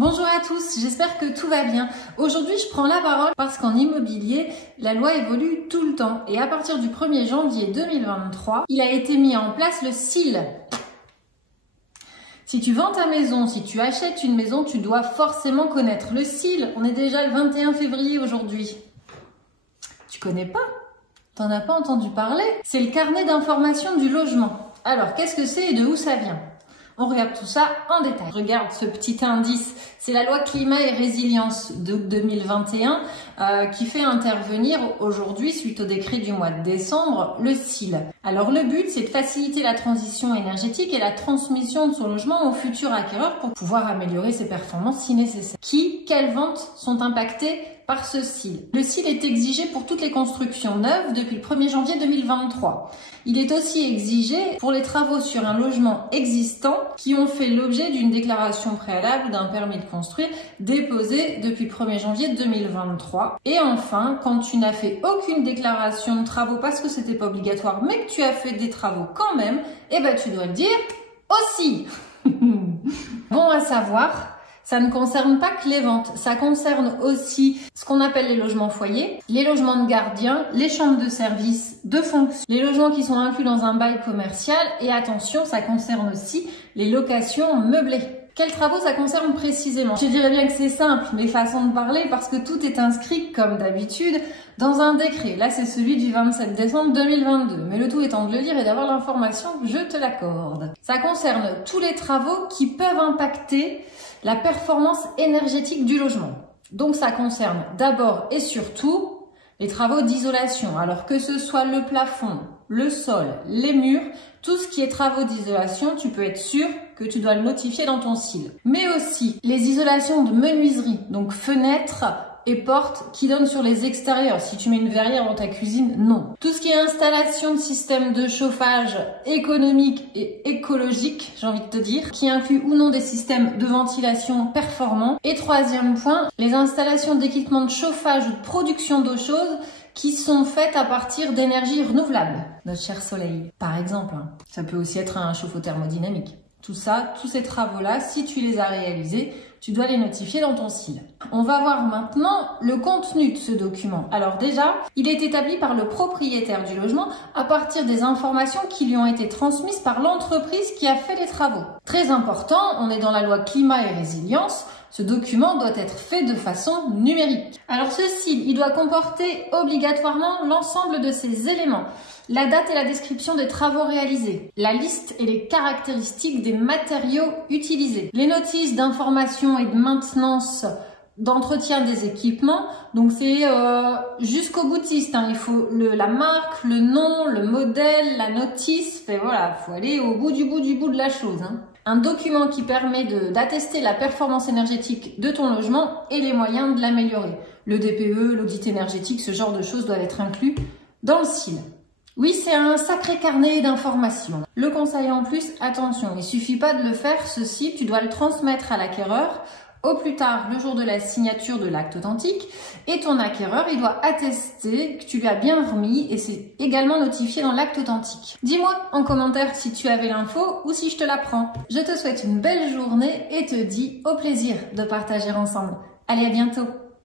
Bonjour à tous, j'espère que tout va bien. Aujourd'hui, je prends la parole parce qu'en immobilier, la loi évolue tout le temps. Et à partir du 1er janvier 2023, il a été mis en place le CIL. Si tu vends ta maison, si tu achètes une maison, tu dois forcément connaître le CIL. On est déjà le 21 février aujourd'hui. Tu connais pas? T'en as pas entendu parler? C'est le carnet d'information du logement. Alors, qu'est-ce que c'est et de où ça vient? On regarde tout ça en détail. Regarde ce petit indice, c'est la loi climat et résilience d'août 2021 qui fait intervenir aujourd'hui, suite au décret du mois de décembre, le CIL. Alors le but, c'est de faciliter la transition énergétique et la transmission de son logement au futur acquéreur pour pouvoir améliorer ses performances si nécessaire. Quelles ventes sont impactées par ce CIL? Le CIL est exigé pour toutes les constructions neuves depuis le 1er janvier 2023. Il est aussi exigé pour les travaux sur un logement existant qui ont fait l'objet d'une déclaration préalable d'un permis de construire déposé depuis le 1er janvier 2023. Et enfin, quand tu n'as fait aucune déclaration de travaux parce que c'était pas obligatoire, mais que tu as fait des travaux quand même, eh ben tu dois le dire aussi. Bon à savoir. Ça ne concerne pas que les ventes, ça concerne aussi ce qu'on appelle les logements foyers, les logements de gardiens, les chambres de service, de fonction, les logements qui sont inclus dans un bail commercial et attention, ça concerne aussi les locations meublées. Quels travaux ça concerne précisément? Je dirais bien que c'est simple, mes façons de parler, parce que tout est inscrit, comme d'habitude, dans un décret. Là, c'est celui du 27 décembre 2022. Mais le tout étant de le lire et d'avoir l'information, je te l'accorde. Ça concerne tous les travaux qui peuvent impacter la performance énergétique du logement. Donc ça concerne d'abord et surtout les travaux d'isolation. Alors que ce soit le plafond, le sol, les murs, tout ce qui est travaux d'isolation, tu peux être sûr que tu dois le notifier dans ton CIL. Mais aussi les isolations de menuiserie, donc fenêtres et portes qui donnent sur les extérieurs. Si tu mets une verrière dans ta cuisine, non. Tout ce qui est installation de systèmes de chauffage économique et écologique, j'ai envie de te dire, qui inclut ou non des systèmes de ventilation performants. Et troisième point, les installations d'équipements de chauffage ou de production d'eau chaude qui sont faites à partir d'énergie renouvelable. Notre cher soleil, par exemple. Ça peut aussi être un chauffe-eau thermodynamique. Tout ça, tous ces travaux-là, si tu les as réalisés, tu dois les notifier dans ton CIL. On va voir maintenant le contenu de ce document. Alors déjà, il est établi par le propriétaire du logement à partir des informations qui lui ont été transmises par l'entreprise qui a fait les travaux. Très important, on est dans la loi climat et résilience. Ce document doit être fait de façon numérique. Alors ce CIL, il doit comporter obligatoirement l'ensemble de ces éléments. La date et la description des travaux réalisés, la liste et les caractéristiques des matériaux utilisés, les notices d'information et de maintenance d'entretien des équipements, donc c'est jusqu'au boutiste, il faut la marque, le nom, le modèle, la notice, et voilà, il faut aller au bout de la chose. Un document qui permet d'attester la performance énergétique de ton logement et les moyens de l'améliorer. Le DPE, l'audit énergétique, ce genre de choses doivent être inclus dans le CIL. Oui, c'est un sacré carnet d'informations. Le conseil en plus, attention, il suffit pas de le faire, ceci, tu dois le transmettre à l'acquéreur au plus tard le jour de la signature de l'acte authentique et ton acquéreur, il doit attester que tu lui as bien remis et c'est également notifié dans l'acte authentique. Dis-moi en commentaire si tu avais l'info ou si je te la prends. Je te souhaite une belle journée et te dis au plaisir de partager ensemble. Allez, à bientôt!